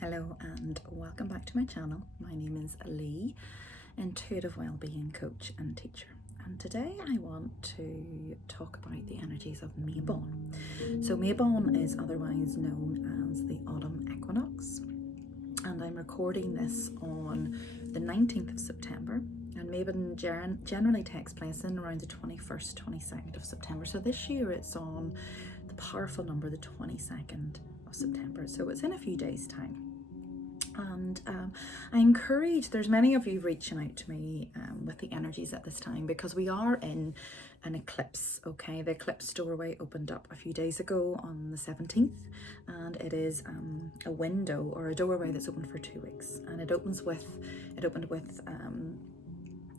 Hello and welcome back to my channel. My name is Lee, intuitive wellbeing coach and teacher. And today I want to talk about the energies of Mabon. So Mabon is otherwise known as the Autumn Equinox, and I'm recording this on the 19th of September. And Mabon generally takes place in around the 21st, 22nd of September. So this year it's on the powerful number, the 22nd of September. So it's in a few days' time. And I encourage, there's many of you reaching out to me with the energies at this time because we are in an eclipse, okay? The eclipse doorway opened up a few days ago on the 17th, and it is a window or a doorway that's open for 2 weeks. And it opened with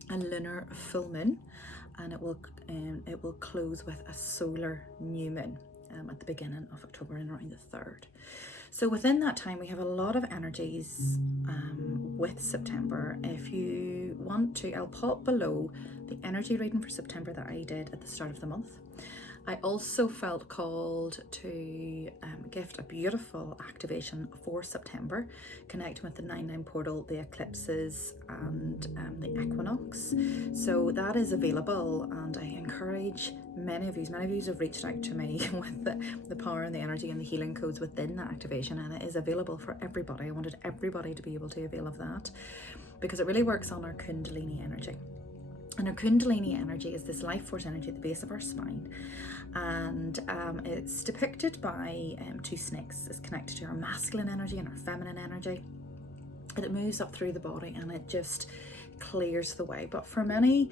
a lunar full moon, and it will close with a solar new moon at the beginning of October and around the 3rd. So within that time, we have a lot of energies with September. If you want to, I'll pop below the energy reading for September that I did at the start of the month. I also felt called to gift a beautiful activation for September, connecting with the 9/9 portal, the eclipses, and the equinox. So that is available, and I encourage many of you have reached out to me with the power and the energy and the healing codes within that activation, and it is available for everybody. I wanted everybody to be able to avail of that because it really works on our Kundalini energy. And our Kundalini energy is this life force energy at the base of our spine, and it's depicted by 2 snakes. It's connected to our masculine energy and our feminine energy, and it moves up through the body and it just clears the way. But for many,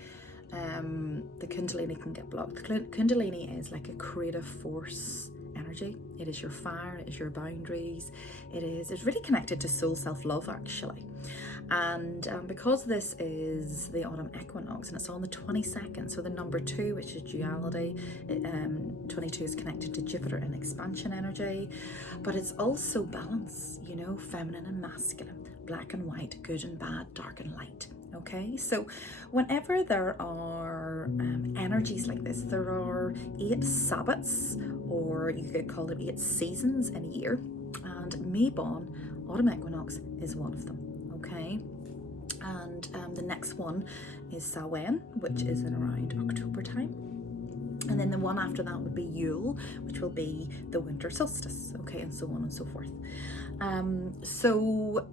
the Kundalini can get blocked. The Kundalini is like a creative force energy. It is your fire, it is your boundaries, it's really connected to soul self-love actually. And because this is the autumn equinox and it's on the 22nd, so the number 2, which is duality, 22 is connected to Jupiter and expansion energy, but it's also balance, you know, feminine and masculine, black and white, good and bad, dark and light. Okay, so whenever there are energies like this, there are 8 Sabbats, or you could call them 8 seasons in a year, and Mabon, autumn equinox, is one of them. Okay, and the next one is Samhain, which is in around October time, and then the one after that would be Yule, which will be the winter solstice. Okay, and so on and so forth. So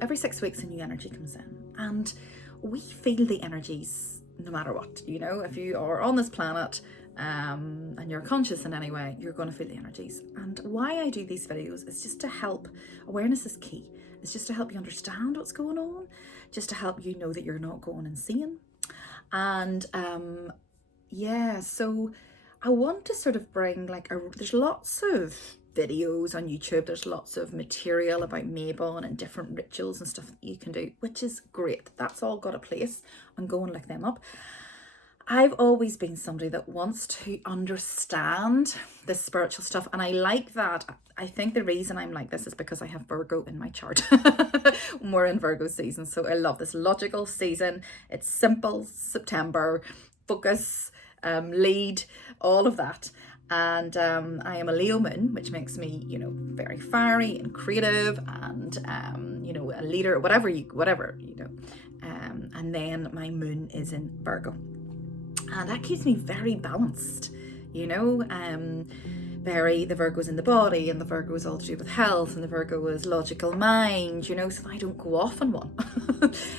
every 6 weeks a new energy comes in, and we feel the energies no matter what. You know, if you are on this planet and you're conscious in any way, you're going to feel the energies. And why I do these videos is just to help. Awareness is key. It's just to help you understand what's going on, just to help you know that you're not going insane. And so I want to sort of bring there's lots of videos on YouTube, there's lots of material about Mabon and different rituals and stuff that you can do, which is great. That's all got a place, and go and look them up. I've always been somebody that wants to understand the spiritual stuff, and I like that. I think the reason I'm like this is because I have Virgo in my chart. We're in Virgo season, so I love this logical season. It's simple September, focus, lead, all of that. And I am a Leo moon, which makes me, you know, very fiery and creative, and you know, a leader, whatever you know. And then my moon is in Virgo, and that keeps me very balanced, you know. The Virgo's in the body, and the Virgo is all to do with health, and the Virgo is logical mind, you know, so that I don't go off on one,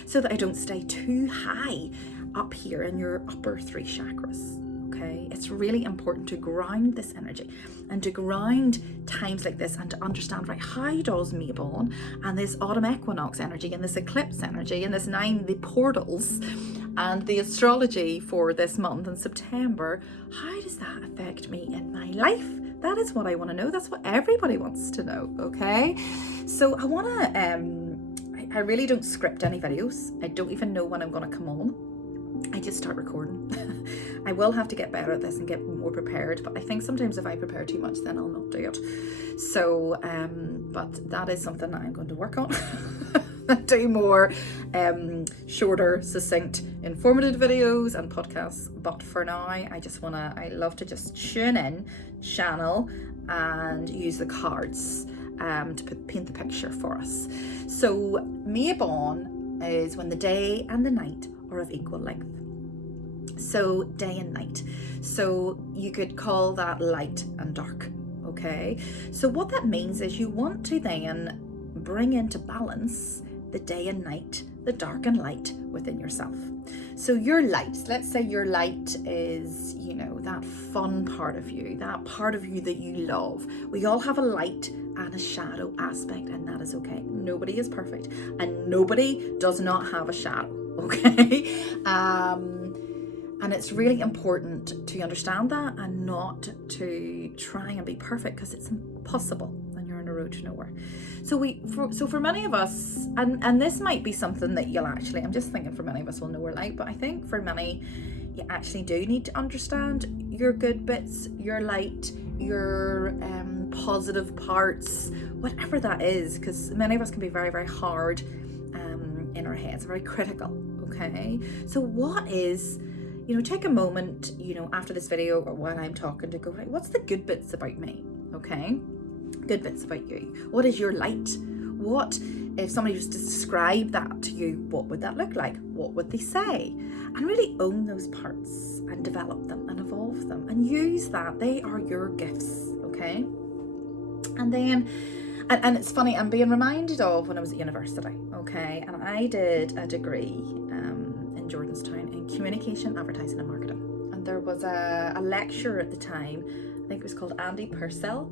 so that I don't stay too high up here in your upper 3 chakras. Okay, it's really important to ground this energy and to ground times like this, and to understand, right, how does Mabon and this autumn equinox energy and this eclipse energy and this 9, the portals, and the astrology for this month in September, how does that affect me in my life? That is what I want to know. That's what everybody wants to know. Okay, so I want to I really don't script any videos. I don't even know when I'm going to come on. I just start recording. I will have to get better at this and get more prepared, but I think sometimes if I prepare too much, then I'll not do it. So but that is something that I'm going to work on. Do more shorter, succinct, informative videos and podcasts. But for now, I love to just tune in, channel, and use the cards to paint the picture for us. So Mabon is when the day and the night are of equal length. So day and night. So you could call that light and dark. Okay. So what that means is you want to then bring into balance the day and night, the dark and light within yourself. So your light, let's say your light is, you know, that fun part of you, that part of you that you love. We all have a light and a shadow aspect, and that is okay. Nobody is perfect, and nobody does not have a shadow, okay? And it's really important to understand that and not to try and be perfect, because it's impossible and you're on a road to nowhere. So for many of us, and this might be something that you'll actually, I'm just thinking for many of us will know we're like, but I think for many, you actually do need to understand your good bits, your light, your positive parts, whatever that is, because many of us can be very, very hard in our heads, very critical, okay? So what is, you know, take a moment, you know, after this video or while I'm talking to go, right, what's the good bits about me, okay? Good bits about you. What is your light? What, if somebody was to describe that to you, what would that look like? What would they say? And really own those parts and develop them and evolve them and use that. They are your gifts, okay? And then, and it's funny, I'm being reminded of when I was at university, okay? And I did a degree in Jordanstown in communication, advertising and marketing. And there was a lecturer at the time, I think it was called Andy Purcell,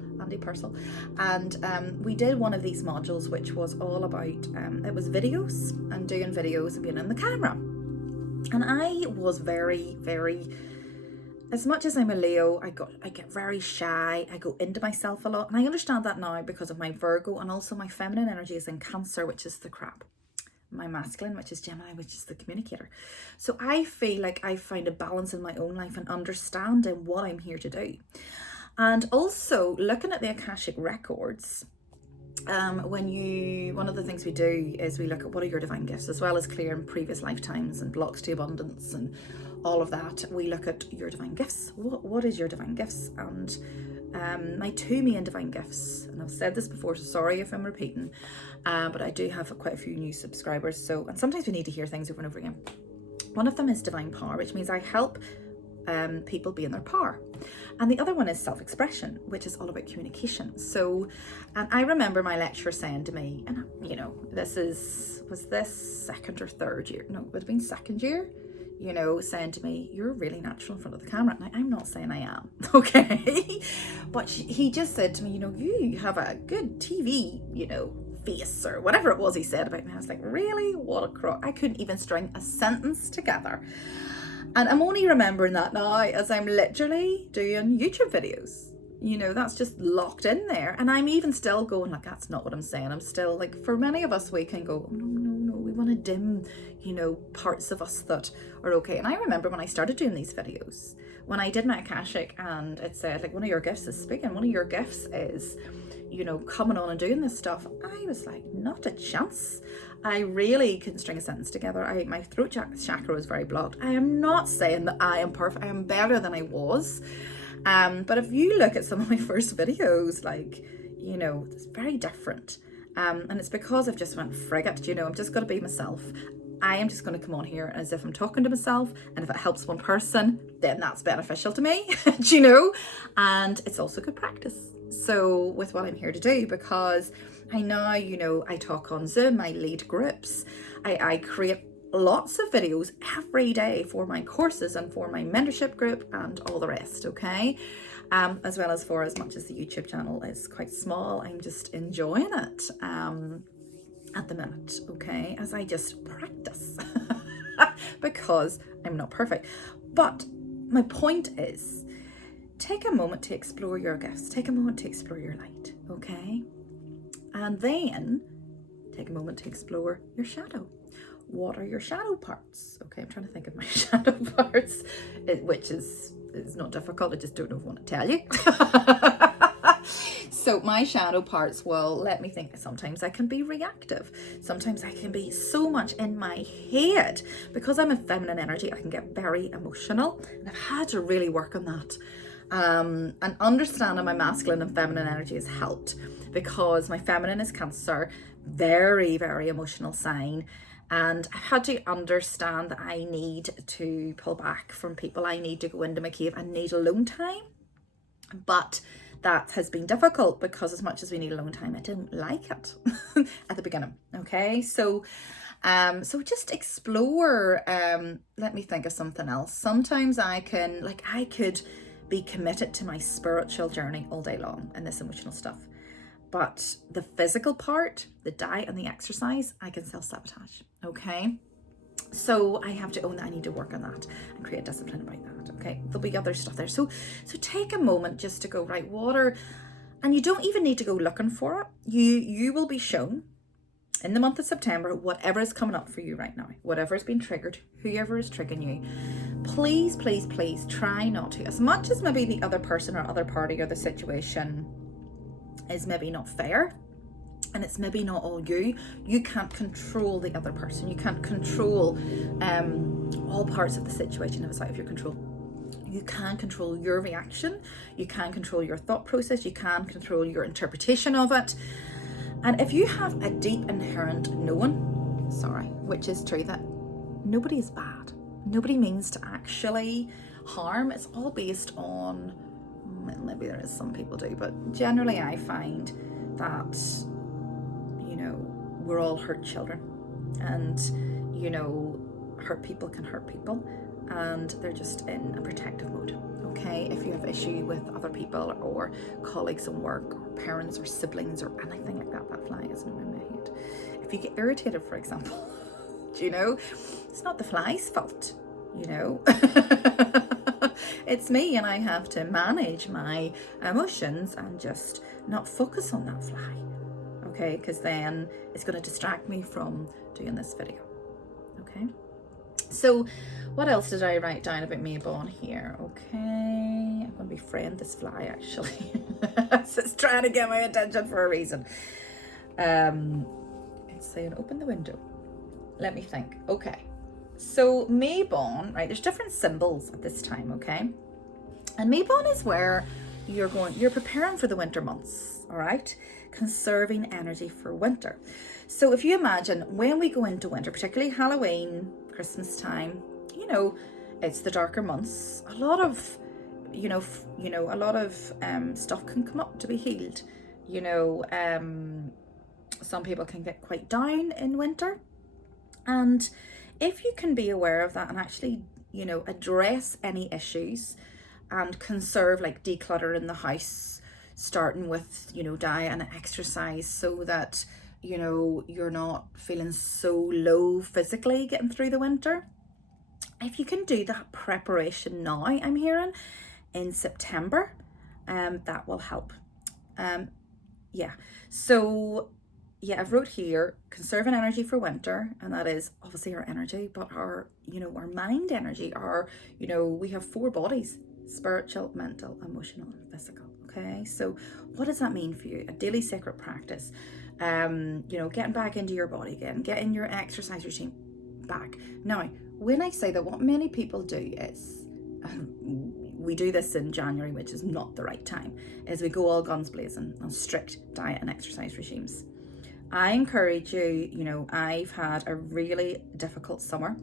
and we did one of these modules which was all about, it was videos and doing videos and being in the camera. And I was very, very, as much as I'm a Leo, I get very shy, I go into myself a lot, and I understand that now because of my Virgo, and also my feminine energy is in Cancer, which is the crab. My masculine, which is Gemini, which is the communicator. So I feel like I find a balance in my own life and understanding what I'm here to do. And also looking at the Akashic records, one of the things we do is we look at what are your divine gifts, as well as clearing previous lifetimes and blocks to abundance and all of that. We look at your divine gifts. What is your divine gifts? And my two main divine gifts, and I've said this before, so sorry if I'm repeating, but I do have quite a few new subscribers, and sometimes we need to hear things over and over again. One of them is divine power, which means I help people be in their power. And the other one is self-expression, which is all about communication. So, and I remember my lecturer saying to me, and you know, was this second or third year? No, it would have been second year, you know, saying to me, you're really natural in front of the camera. And I'm not saying I am, okay? But he just said to me, you know, you have a good TV, you know, face, or whatever it was he said about me. I was like, really? What a crock. I couldn't even string a sentence together. And I'm only remembering that now as I'm literally doing YouTube videos. You know, that's just locked in there. And I'm even still going like, that's not what I'm saying. I'm still like, for many of us, we can go, oh, no, we want to dim, you know, parts of us that are okay. And I remember when I started doing these videos, when I did my Akashic and it said like, one of your gifts is speaking, one of your gifts is, you know, coming on and doing this stuff. I was like, not a chance. I really couldn't string a sentence together. My throat chakra was very blocked. I am not saying that I am perfect. I am better than I was. But if you look at some of my first videos, like, you know, it's very different. And it's because I've just went, frig it, you know, I'm just going to be myself. I am just going to come on here as if I'm talking to myself. And if it helps one person, then that's beneficial to me, you know, and it's also good practice. So with what I'm here to do, because I know, you know, I talk on Zoom, I lead groups, I create lots of videos every day for my courses and for my mentorship group and all the rest, okay? As well as for as much as the YouTube channel is quite small, I'm just enjoying it at the minute, okay? As I just practice because I'm not perfect. But my point is, take a moment to explore your gifts. Take a moment to explore your light, okay? And then take a moment to explore your shadow. What are your shadow parts? Okay, I'm trying to think of my shadow parts, which is not difficult. I just don't know if I want to tell you. So my shadow parts, well, let me think. Sometimes I can be reactive. Sometimes I can be so much in my head. Because I'm a feminine energy, I can get very emotional. And I've had to really work on that. And understanding my masculine and feminine energy has helped, because my feminine is Cancer, very, very emotional sign. And I had to understand that I need to pull back from people. I need to go into my cave and need alone time. But that has been difficult, because as much as we need alone time, I didn't like it at the beginning. Okay, so just explore. Let me think of something else. Sometimes I could be committed to my spiritual journey all day long and this emotional stuff, but the physical part, the diet and the exercise, I can self-sabotage. Okay, so I have to own that I need to work on that and create discipline about that. Okay, there'll be other stuff there. So take a moment just to go, right, and you don't even need to go looking for it. You will be shown in the month of September, whatever is coming up for you right now, whatever has been triggered, whoever is triggering you, please, please, please try not to, as much as maybe the other person or other party or the situation is maybe not fair, and it's maybe not all you can't control the other person. You can't control all parts of the situation if it's out of your control. You can control your reaction, you can control your thought process, you can control your interpretation of it. And if you have a deep inherent knowing, which is true, that nobody is bad, nobody means to actually harm, it's all based on, maybe there is some people do, but generally I find that, we're all hurt children, and, hurt people can hurt people, and they're just in a protective mode. Okay, if you have issue with other people or colleagues at work or parents or siblings or anything like that, that fly is no in my head. If you get irritated, for example, it's not the fly's fault, it's me, and I have to manage my emotions and just not focus on that fly. Okay, because then it's going to distract me from doing this video. Okay, so what else did I write down about Mabon here? Okay, I'm going to befriend this fly, actually. It's trying to get my attention for a reason. It's saying open the window. Let me think. Okay, so Mabon, right, there's different symbols at this time, okay? And Mabon is where you're preparing for the winter months, all right? Conserving energy for winter. So if you imagine when we go into winter, particularly Halloween, Christmas time, it's the darker months. A lot of, stuff can come up to be healed. Some people can get quite down in winter, and if you can be aware of that and actually, address any issues and conserve, like declutter in the house, starting with, diet and exercise, so that, you're not feeling so low physically getting through the winter. If you can do that preparation now, I'm hearing, in September, that will help. I've wrote here, conserving energy for winter, and that is obviously our energy, but our, our mind energy, we have 4 bodies: spiritual, mental, emotional, and physical. Okay, so what does that mean for you? A daily sacred practice, getting back into your body again, getting your exercise routine back. Now, when I say that, what many people do is, we do this in January, which is not the right time, is we go all guns blazing on strict diet and exercise regimes. I encourage you, I've had a really difficult summer,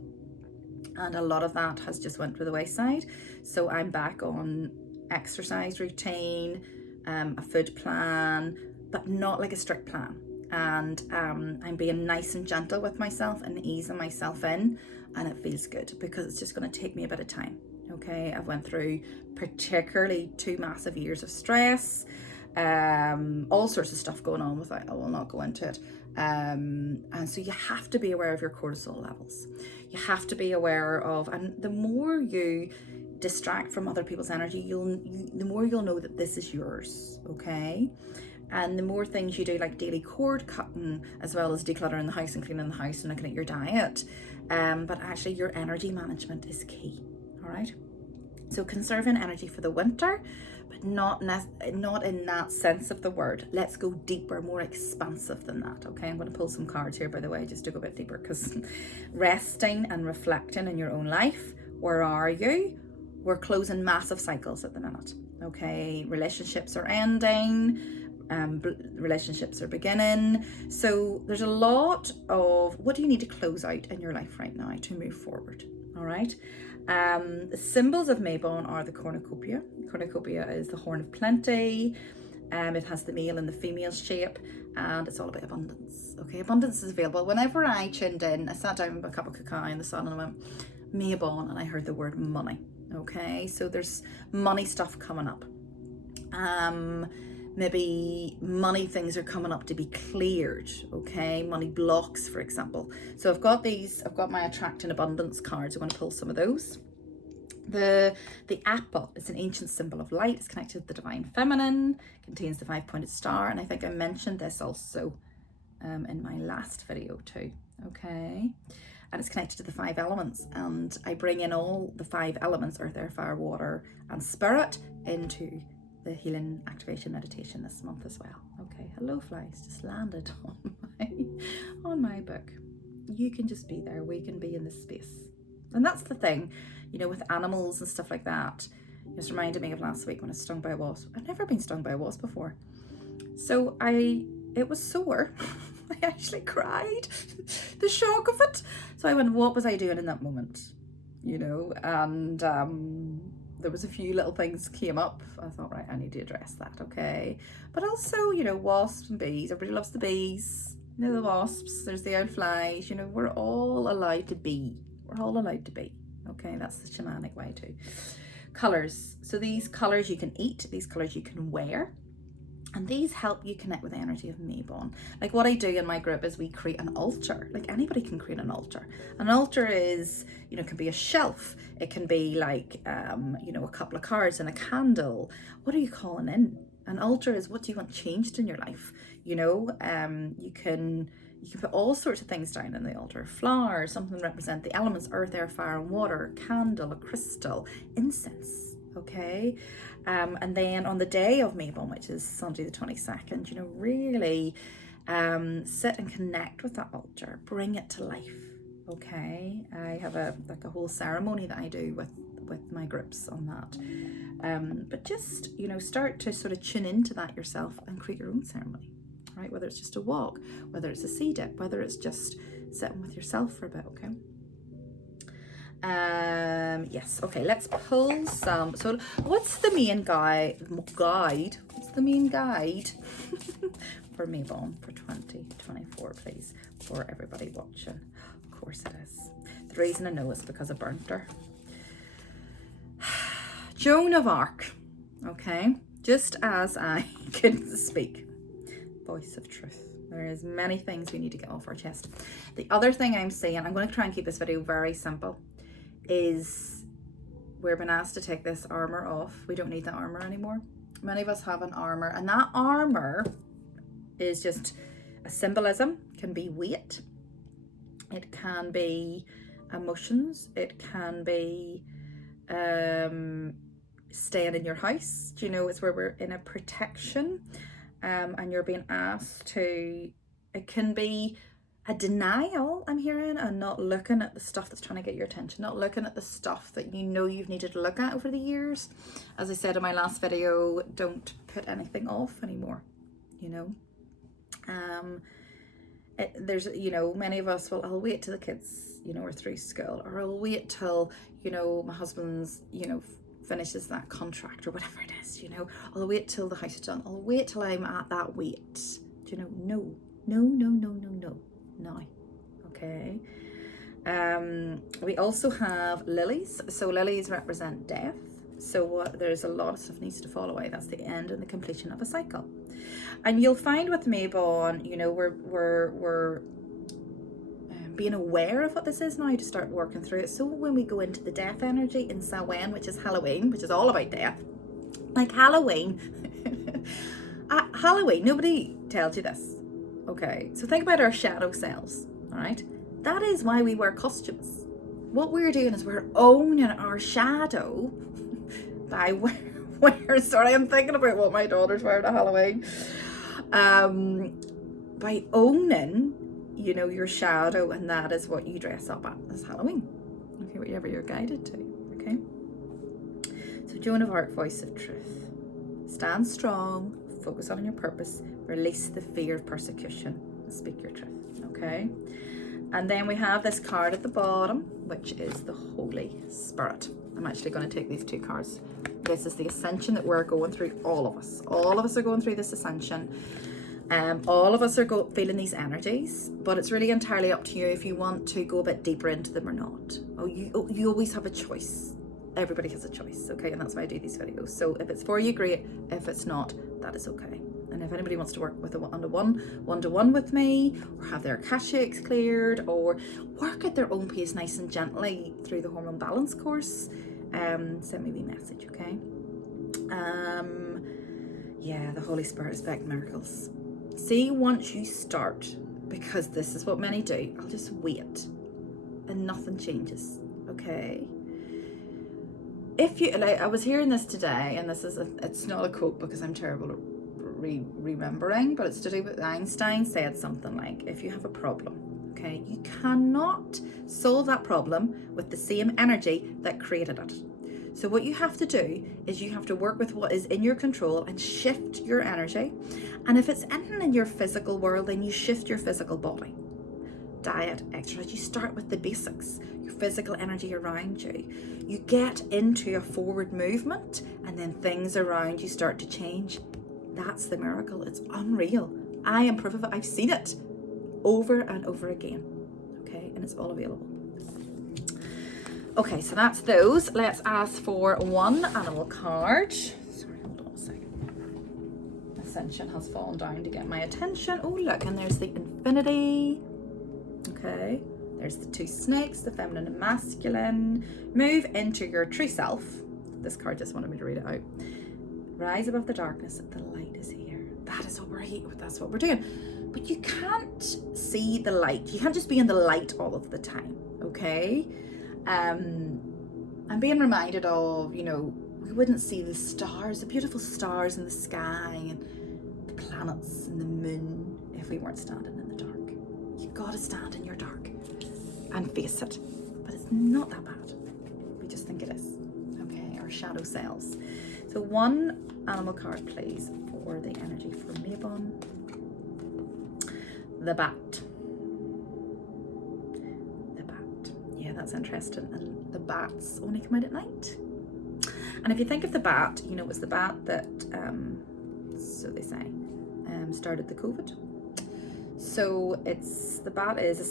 and a lot of that has just went through the wayside. So I'm back on exercise routine, a food plan, but not like a strict plan. And I'm being nice and gentle with myself and easing myself in, and it feels good, because it's just going to take me a bit of time. Okay, I've went through particularly 2 massive years of stress, all sorts of stuff going on with it. I will not go into it. And so you have to be aware of your cortisol levels. You have to be aware of, and the more you distract from other people's energy, the more you'll know that this is yours. Okay. And the more things you do, like daily cord cutting, as well as decluttering the house and cleaning the house and looking at your diet, but actually your energy management is key. All right. So conserving energy for the winter, but not in that sense of the word. Let's go deeper, more expansive than that. Okay, I'm going to pull some cards here, by the way, just to go a bit deeper, because resting and reflecting in your own life. Where are you? we're closing massive cycles at the minute. Okay, relationships are ending, relationships are beginning. So there's a lot of what do you need to close out in your life right now to move forward. All right. The symbols of Mabon are the cornucopia. Cornucopia is the horn of plenty. It has the male and the female shape, and it's all about abundance. Okay, abundance is available. Whenever I tuned in, I sat down with a cup of cacao in the sun and I went Mabon, and I heard the word money. Okay, so there's money stuff coming up. Maybe money things are coming up to be cleared. Okay, money blocks, for example. So I've got my attract and abundance cards. I want to pull some of those. The apple is an ancient symbol of light. It's connected to the divine feminine, contains the 5-pointed star, and I think I mentioned this also in my last video too. Okay, and it's connected to the 5 elements, and I bring in all the 5 elements, earth, air, fire, water and spirit, into the healing activation meditation this month as well. Okay, hello flies, just landed on my book. You can just be there, we can be in this space. And that's the thing, you know, with animals and stuff like that. It just reminded me of last week when I was stung by a wasp. I've never been stung by a wasp before. So it was sore. I actually cried, the shock of it. So I went, what was I doing in that moment? You know, and there was a few little things came up. I thought, right, I need to address that, okay? But also, you know, wasps and bees, everybody loves the bees. You know, the wasps, there's the owl flies, you know, we're all allowed to be. We're all allowed to be, okay? That's the shamanic way too. Colors. So these colors you can eat, these colors you can wear. And these help you connect with the energy of Mabon. Like what I do in my group is we create an altar. Like anybody can create an altar. An altar is, you know, it can be a shelf. It can be like, you know, a couple of cards and a candle. What are you calling in? An altar is what do you want changed in your life? You know, you can put all sorts of things down in the altar. Flowers, something that represent the elements, earth, air, fire, and water. Candle, a crystal, incense, okay? And then on the day of Mabon, which is Sunday the 22nd, you know, really sit and connect with that altar, bring it to life, okay? I have a whole ceremony that I do with my groups on that. But just, you know, start to sort of tune into that yourself and create your own ceremony, right? Whether it's just a walk, whether it's a sea dip, whether it's just sitting with yourself for a bit, okay? Yes, okay, let's pull some. So what's the main guide? What's the main guide for Mabon for 2024, please, for everybody watching? Of course it is. The reason I know it's because I burnt her. Joan of Arc, okay, just as I couldn't speak. Voice of truth. There is many things we need to get off our chest. The other thing I'm saying, I'm going to try and keep this video very simple, is we're being asked to take this armor off. We don't need that armor anymore. Many of us have an armor, and that armor is just a symbolism. It can be weight, it can be emotions, it can be staying in your house. Do you know, it's where we're in a protection, and you're being asked to, it can be a denial, I'm hearing, and not looking at the stuff that's trying to get your attention, not looking at the stuff that you know you've needed to look at over the years. As I said in my last video, don't put anything off anymore, you know. There's, you know, many of us, well, I'll wait till the kids, you know, are through school, or I'll wait till, you know, my husband's, you know, finishes that contract or whatever it is, you know, I'll wait till the house is done, I'll wait till I'm at that weight. Do you know, no, now, okay? We also have lilies. So lilies represent death. So there's a lot of stuff needs to fall away. That's the end and the completion of a cycle. And you'll find with Mabon, you know, we're being aware of what this is now to start working through it. So when we go into the death energy in Samhain, which is Halloween, which is all about death, like Halloween, Halloween, nobody tells you this. Okay, so think about our shadow selves, all right? That is why we wear costumes. What we're doing is we're owning our shadow by sorry, I'm thinking about what my daughter's wearing at Halloween. By owning, you know, your shadow, and that is what you dress up at as Halloween. Okay, whatever you're guided to, okay? So Joan of Arc, voice of truth. Stand strong, focus on your purpose, release the fear of persecution, and speak your truth, okay? And then we have this card at the bottom, which is the Holy Spirit. I'm actually going to take these 2 cards. This is the ascension that we're going through, all of us. All of us are going through this ascension. All of us are feeling these energies, but it's really entirely up to you if you want to go a bit deeper into them or not. You always have a choice. Everybody has a choice, okay? And that's why I do these videos. So if it's for you, great. If it's not, that is okay. And if anybody wants to work with a one-to-one with me, or have their akashics cleared, or work at their own pace nice and gently through the hormone balance course, send me a message, okay? Yeah, the Holy Spirit is back miracles. See, once you start, because this is what many do, I'll just wait and nothing changes, okay? If you, like, I was hearing this today, and it's not a quote because I'm terrible at remembering, but it's to do with Einstein said something like, if you have a problem, okay, you cannot solve that problem with the same energy that created it. So what you have to do is you have to work with what is in your control and shift your energy. And if it's anything in your physical world, then you shift your physical body. Diet, exercise, you start with the basics, your physical energy around you. You get into a forward movement, and then things around you start to change. That's the miracle. It's unreal. I am proof of it. I've seen it over and over again. Okay, and it's all available. Okay, so that's those. Let's ask for one animal card. Sorry, hold on a second. Ascension has fallen down to get my attention. Oh, look, and there's the infinity. Okay, there's the 2 snakes, the feminine and masculine. Move into your true self. This card just wanted me to read it out. Rise above the darkness. The light is here. That is what we're here. That's what we're doing. But you can't see the light. You can't just be in the light all of the time. Okay. I'm being reminded of, you know, we wouldn't see the stars, the beautiful stars in the sky, and the planets and the moon if we weren't standing in the dark. You've got to stand in your dark and face it. But it's not that bad. We just think it is. Okay, our shadow selves. So one animal card, please, for the energy for Mabon. The bat. The bat. Yeah, that's interesting. And the bats only come out at night. And if you think of the bat, you know, it was the bat that, so they say, started the COVID. So the bat is a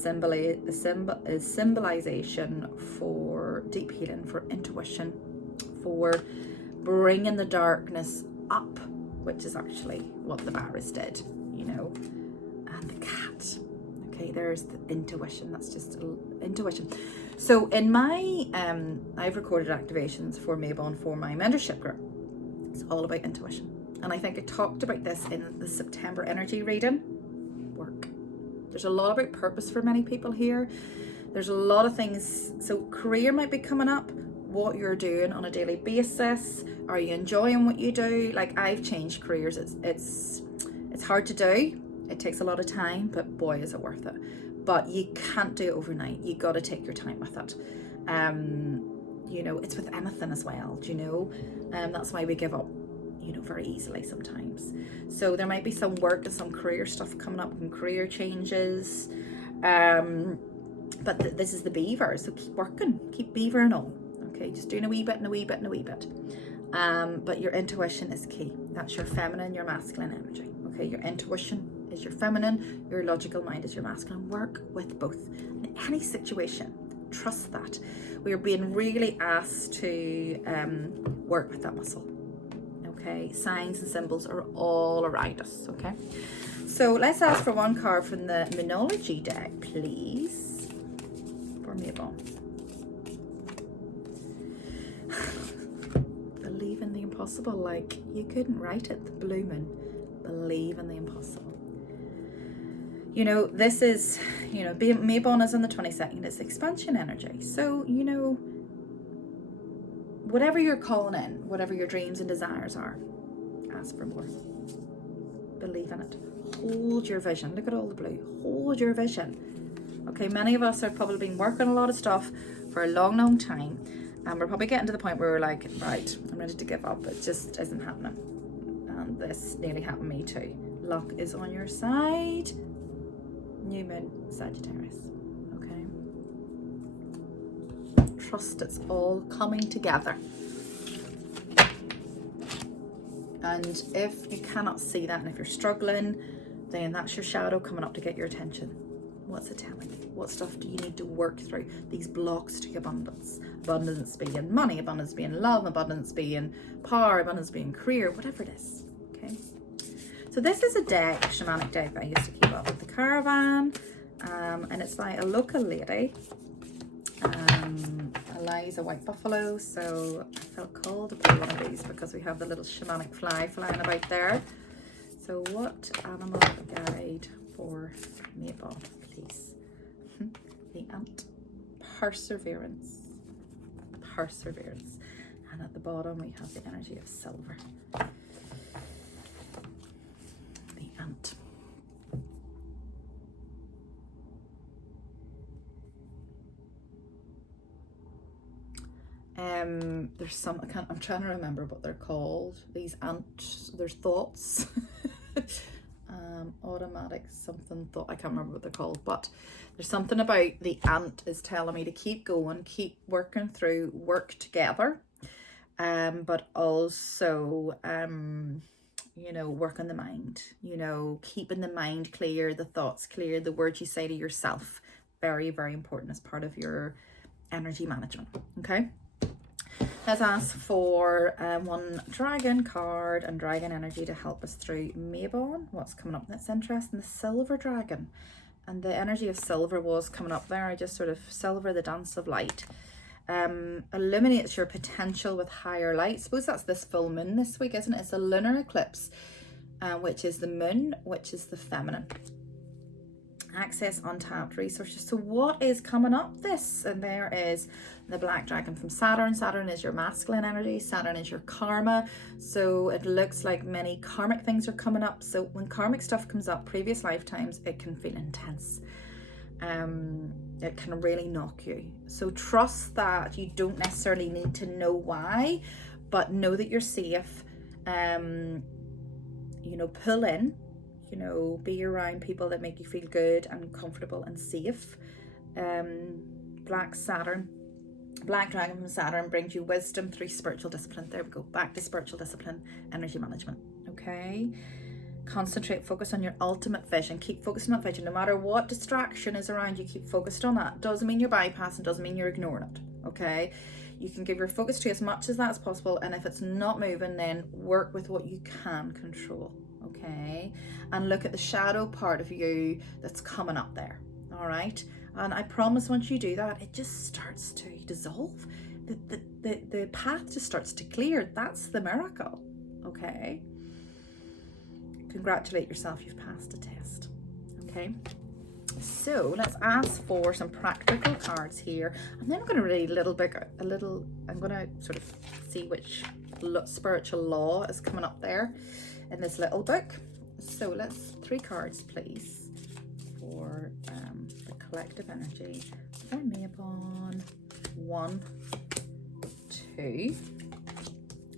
symbolization for deep healing, for intuition, for bringing the darkness up, which is actually what the virus did, you know. And the cat, okay, there's the intuition. That's just intuition. So in my I've recorded activations for Mabon for my mentorship group. It's all about intuition, and I think I talked about this in the September energy reading. Work. There's a lot about purpose for many people here. There's a lot of things. So career might be coming up. What you're doing on a daily basis. Are you enjoying what you do? Like, I've changed careers. It's hard to do. It takes a lot of time, but boy, is it worth it. But you can't do it overnight. You got to take your time with it. You know, it's with anything as well. Do you know? That's why we give up, you know, very easily sometimes. So there might be some work and some career stuff coming up and career changes. But this is the beaver, so keep working, keep beavering on. Okay, just doing a wee bit and a wee bit and a wee bit. But your intuition is key. That's your feminine, your masculine energy. Okay, your intuition is your feminine, your logical mind is your masculine. Work with both. In any situation, trust that. We are being really asked to work with that muscle. Okay, signs and symbols are all around us. Okay, so let's ask for one card from the Minology deck, please, for Mabon. Believe in the impossible. Like, you couldn't write it. The blue moon. Believe in the impossible. You know, this is, you know, Mabon is on the 22nd. It's expansion energy. So, you know, whatever you're calling in, whatever your dreams and desires are, ask for more. Believe in it. Hold your vision. Look at all the blue. Hold your vision. Okay, many of us have probably been working a lot of stuff for a long, long time. And we're probably getting to the point where we're like, right, I'm ready to give up. It just isn't happening. And this nearly happened to me too. Luck is on your side. New moon, Sagittarius. Okay. Trust it's all coming together. And if you cannot see that, and if you're struggling, then that's your shadow coming up to get your attention. What's it telling you? What stuff do you need to work through? These blocks to abundance. Abundance being money, abundance being love, abundance being power, abundance being career, whatever it is. Okay. So this is a deck, shamanic deck that I used to keep up with the caravan. And it's by a local lady. Eliza White Buffalo. So I felt called to play one of these because we have the little shamanic fly flying about there. So what animal guide for Mabon, please? The ant. Perseverance. Perseverance. And at the bottom we have the energy of silver. The ant. There's some, I'm trying to remember what they're called. These ants, there's thoughts. Automatic something thought, I can't remember what they're called, but there's something about the ant is telling me to keep going, keep working through, work together, but also you know, work on the mind, you know, keeping the mind clear, the thoughts clear, the words you say to yourself, very, very important as part of your energy management. Okay, let's ask for one dragon card and dragon energy to help us through Mabon. What's coming up? That's interesting. The silver dragon, and the energy of silver was coming up there. I just sort of silver, the dance of light, illuminates your potential with higher light. I suppose that's this full moon this week, isn't it? It's a lunar eclipse, which is the moon, which is the feminine. Access untapped resources. So what is coming up this? And there is the black dragon from Saturn. Saturn is your masculine energy. Saturn is your karma. So it looks like many karmic things are coming up. So when karmic stuff comes up, previous lifetimes, it can feel intense. It can really knock you. So trust that you don't necessarily need to know why, but know that you're safe. You know, pull in. You know, be around people that make you feel good and comfortable and safe. Black dragon from Saturn brings you wisdom through spiritual discipline. There we go, back to spiritual discipline, energy management. Okay, concentrate, focus on your ultimate vision. Keep focused on that vision. No matter what distraction is around you, keep focused on that. Doesn't mean you're bypassing, doesn't mean you're ignoring it. Okay, you can give your focus to as much as that's possible, and if it's not moving, then work with what you can control. Okay, and look at the shadow part of you that's coming up there. All right, and I promise once you do that, it just starts to dissolve. The path just starts to clear. That's the miracle. Okay, congratulate yourself, you've passed a test. Okay, so let's ask for some practical cards here, and then I'm going to read I'm going to sort of see which spiritual law is coming up there in this little book. So let's 3 cards please for the collective energy for Mabon. 1, 2,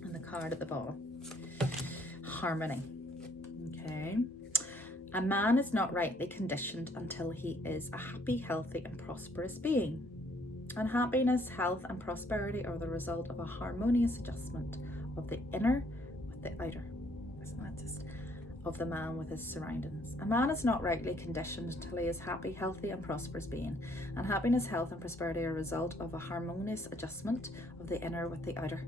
and the card at the bottom, harmony. Okay, a man is not rightly conditioned until he is a happy, healthy and prosperous being, and happiness, health and prosperity are the result of a harmonious adjustment of the inner with the outer. Of the man with his surroundings. A man is not rightly conditioned until he is happy, healthy and prosperous being, and happiness, health and prosperity are a result of a harmonious adjustment of the inner with the outer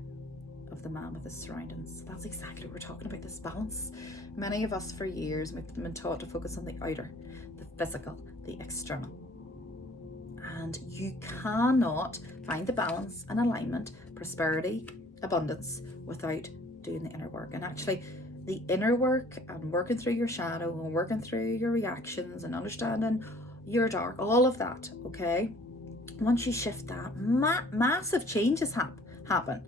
of the man with his surroundings. That's exactly what we're talking about, this balance. Many of us for years we've been taught to focus on the outer, the physical, the external, and you cannot find the balance and alignment, prosperity, abundance without doing the inner work. And actually the inner work and working through your shadow and working through your reactions and understanding your dark, all of that, okay? Once you shift that, massive changes happen.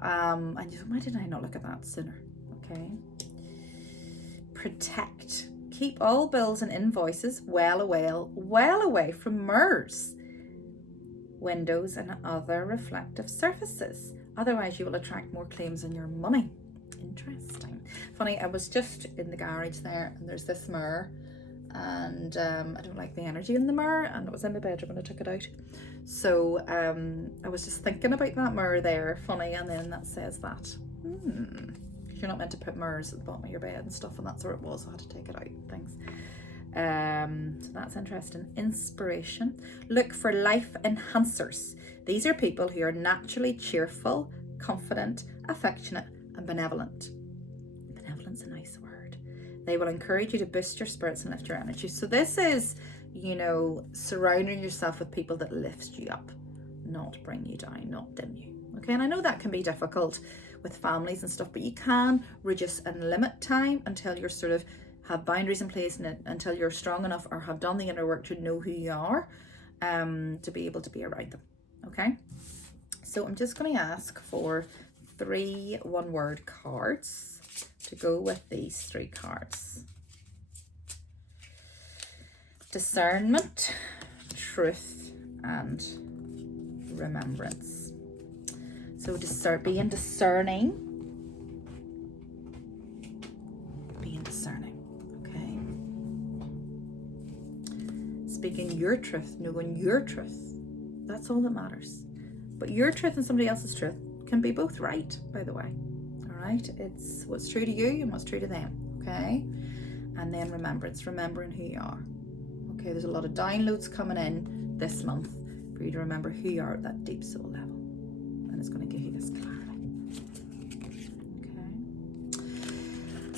And you go, why did I not look at that sooner? Okay. Protect. Keep all bills and invoices well away from mirrors. windows, and other reflective surfaces. Otherwise, you will attract more claims on your money. Interesting. Funny, I was just in the garage there, and there's this mirror, and I don't like the energy in the mirror, and it was in my bedroom when I took it out. So I was just thinking about that mirror there, funny, and then that says that. You're not meant to put mirrors at the bottom of your bed and stuff, and that's where it was. I had to take it out. Thanks. So that's interesting. Inspiration. Look for life enhancers. These are people who are naturally cheerful, confident, affectionate, and benevolent. Benevolent's a nice word. They will encourage you to boost your spirits and lift your energy. So this is, you know, surrounding yourself with people that lift you up, not bring you down, not dim you. Okay, and I know that can be difficult with families and stuff, but you can reduce and limit time until you're sort of have boundaries in place, and until you're strong enough or have done the inner work to know who you are, to be able to be around them. Okay, so I'm just going to ask for 3 one-word cards to go with these 3 cards. Discernment, truth, and remembrance. So being discerning, okay? Speaking your truth, knowing your truth, that's all that matters. But your truth and somebody else's truth can be both right, by the way. All right, it's what's true to you and what's true to them, okay? And then remembrance, remembering who you are. Okay, there's a lot of downloads coming in this month for you to remember who you are at that deep soul level. And it's going to give you this clarity. Okay.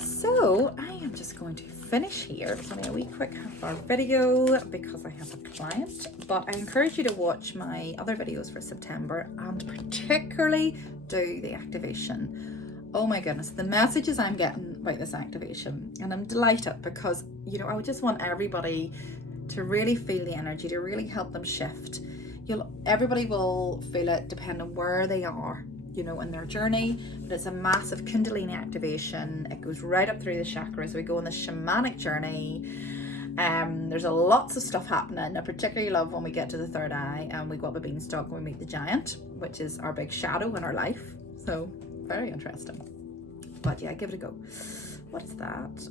So I am just going to finish here. It's only a wee quick half-hour video because I have a client, but I encourage you to watch my other videos for September, and particularly do the activation. Oh my goodness, the messages I'm getting about this activation, and I'm delighted because, you know, I would just want everybody to really feel the energy, to really help them shift. Everybody will feel it depending on where they are, you know, in their journey. But it's a massive Kundalini activation. It goes right up through the chakras. We go on this shamanic journey. There's lots of stuff happening. I particularly love when we get to the third eye and we go up a beanstalk and we meet the giant, which is our big shadow in our life. So very interesting. But yeah, give it a go. What is that?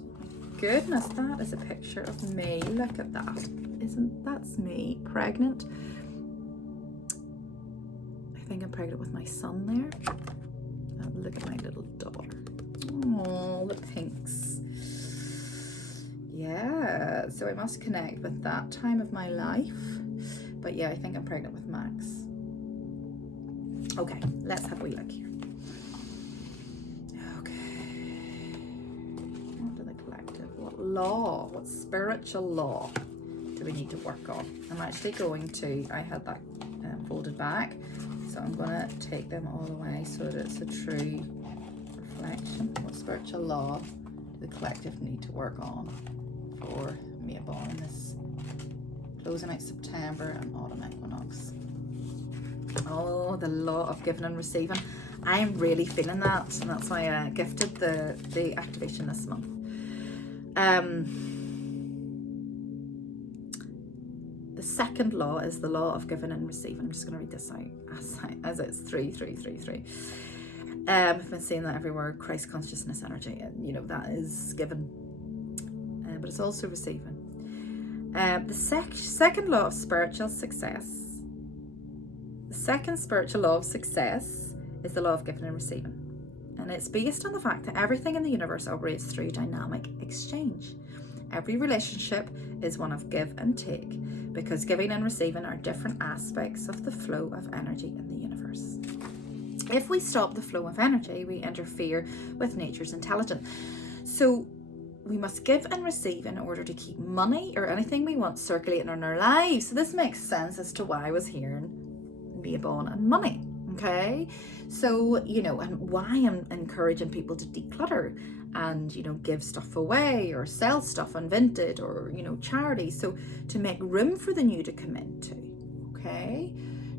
Goodness, that is a picture of me. Look at that. That's me pregnant? I think I'm pregnant with my son there. And look at my little daughter. Oh, the pinks. Yeah, so I must connect with that time of my life. But yeah, I think I'm pregnant with Max. Okay, let's have a wee look here. Law, what spiritual law do we need to work on? I'm actually going to, I had that folded back, so I'm going to take them all away so that it's a true reflection. What spiritual law do the collective need to work on for Mabon in this closing out September and Autumn Equinox? Oh, the law of giving and receiving. I am really feeling that, and that's why I gifted the activation this month. The second law is the law of giving and receiving. I'm just going to read this out as it's 3. I've been seeing that everywhere. Christ consciousness energy, and you know that is given, but it's also receiving. The second law of spiritual success. The second spiritual law of success is the law of giving and receiving. And it's based on the fact that everything in the universe operates through dynamic exchange. Every relationship is one of give and take, because giving and receiving are different aspects of the flow of energy in the universe. If we stop the flow of energy, we interfere with nature's intelligence. So we must give and receive in order to keep money or anything we want circulating in our lives. So this makes sense as to why I was hearing Mabon and money. Okay, so, you know, and why I'm encouraging people to declutter and, you know, give stuff away or sell stuff on Vinted or, you know, charity. So to make room for the new to come into, okay,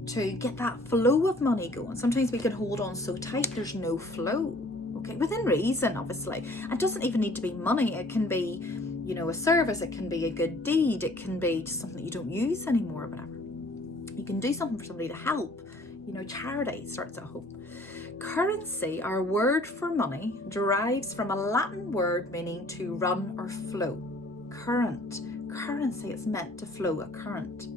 to get that flow of money going. Sometimes we can hold on so tight there's no flow, okay, within reason, obviously. It doesn't even need to be money. It can be, you know, a service. It can be a good deed. It can be just something that you don't use anymore or whatever. You can do something for somebody to help. You know, charity starts at home. Currency, our word for money, derives from a Latin word meaning to run or flow. Current. Currency is meant to flow, a current.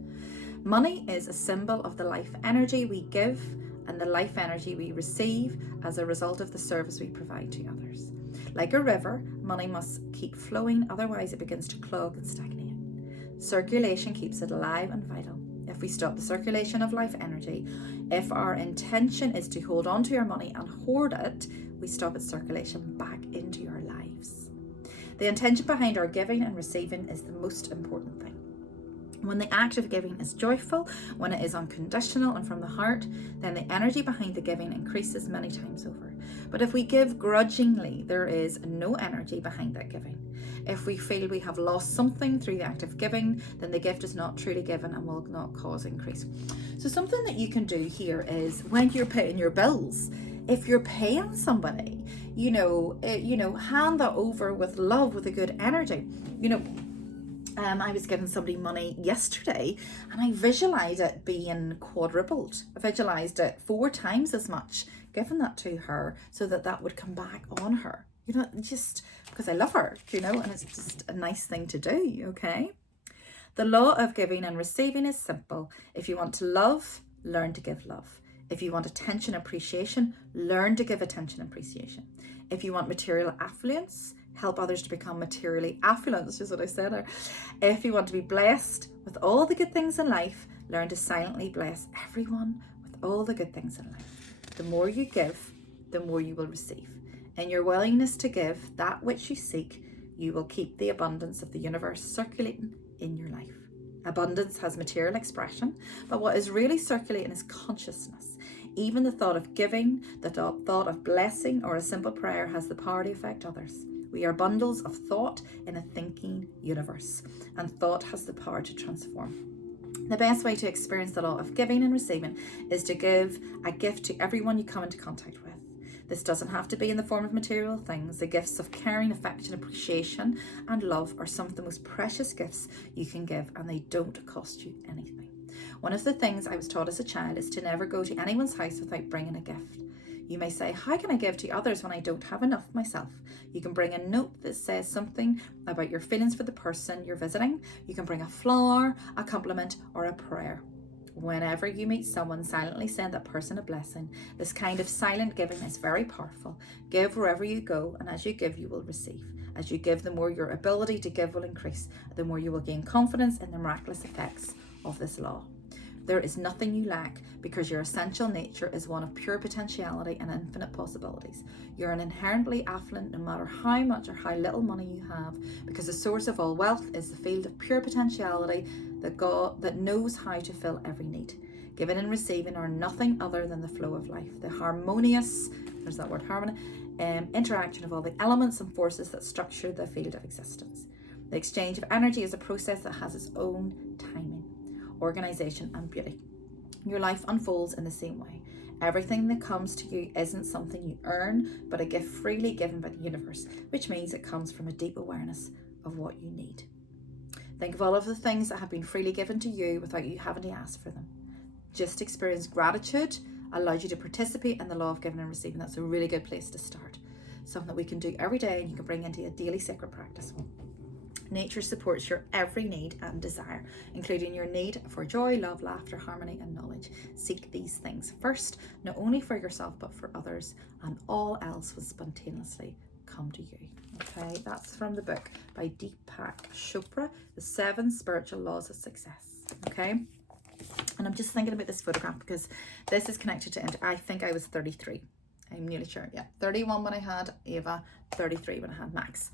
Money is a symbol of the life energy we give and the life energy we receive as a result of the service we provide to others. Like a river, money must keep flowing, otherwise it begins to clog and stagnate. Circulation keeps it alive and vital. If we stop the circulation of life energy, if our intention is to hold on to our money and hoard it, we stop its circulation back into our lives. The intention behind our giving and receiving is the most important thing. When the act of giving is joyful, when it is unconditional and from the heart, then the energy behind the giving increases many times over. But if we give grudgingly, there is no energy behind that giving. If we feel we have lost something through the act of giving, then the gift is not truly given and will not cause increase. So something that you can do here is when you're paying your bills, if you're paying somebody, hand that over with love, with a good energy. I was giving somebody money yesterday and I visualized it being quadrupled. I visualized it 4 times as much, giving that to her so that would come back on her. Just because I love her, and it's just a nice thing to do, okay? The law of giving and receiving is simple. If you want to love, learn to give love. If you want attention and appreciation, learn to give attention and appreciation. If you want material affluence, help others to become materially affluent, which is what I said there. If you want to be blessed with all the good things in life, learn to silently bless everyone with all the good things in life. The more you give, the more you will receive. In your willingness to give that which you seek, you will keep the abundance of the universe circulating in your life. Abundance has material expression, but what is really circulating is consciousness. Even the thought of giving, the thought of blessing, or a simple prayer has the power to affect others. We are bundles of thought in a thinking universe, and thought has the power to transform. The best way to experience the law of giving and receiving is to give a gift to everyone you come into contact with. This doesn't have to be in the form of material things. The gifts of caring, affection, appreciation, and love are some of the most precious gifts you can give, and they don't cost you anything. One of the things I was taught as a child is to never go to anyone's house without bringing a gift. You may say, how can I give to others when I don't have enough myself? You can bring a note that says something about your feelings for the person you're visiting. You can bring a flower, a compliment, or a prayer. Whenever you meet someone, silently send that person a blessing. This kind of silent giving is very powerful. Give wherever you go, and as you give, you will receive. As you give, the more your ability to give will increase, the more you will gain confidence in the miraculous effects of this law. There is nothing you lack because your essential nature is one of pure potentiality and infinite possibilities. You're an inherently affluent no matter how much or how little money you have, because the source of all wealth is the field of pure potentiality that knows how to fill every need. Giving and receiving are nothing other than the flow of life, the harmonious, there's that word harmony, interaction of all the elements and forces that structure the field of existence. The exchange of energy is a process that has its own timing, organization, and beauty. Your life unfolds in the same way. Everything that comes to you isn't something you earn, but a gift freely given by the universe, which means it comes from a deep awareness of what you need. Think of all of the things that have been freely given to you without you having to ask for them. Just experience gratitude allows you to participate in the law of giving and receiving. That's a really good place to start. Something that we can do every day and you can bring into a daily sacred practice. Nature supports your every need and desire, including your need for joy, love, laughter, harmony, and knowledge. Seek these things first, not only for yourself, but for others, and all else will spontaneously come to you. Okay, that's from the book by Deepak Chopra, The 7 Spiritual Laws of Success. Okay, and I'm just thinking about this photograph because this is connected to, I think I was 33. I'm nearly sure, yeah, 31 when I had Ava, 33 when I had Max.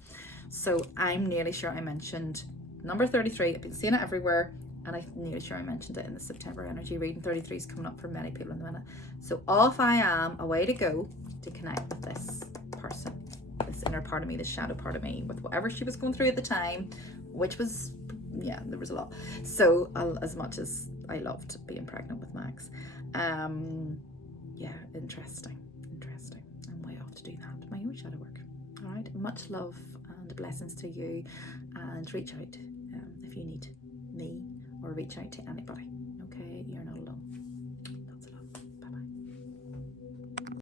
So I'm nearly sure I mentioned number 33. I've been seeing it everywhere, and I'm nearly sure I mentioned it in the September energy reading. 33 is coming up for many people in the minute. So off I am, away to go to connect with this person, this inner part of me, this shadow part of me, with whatever she was going through at the time, which was, yeah, there was a lot. So as much as I loved being pregnant with Max, yeah, interesting. I'm way off to do that, my own shadow work. All right, much love and blessings to you, and reach out if you need me, or reach out to anybody.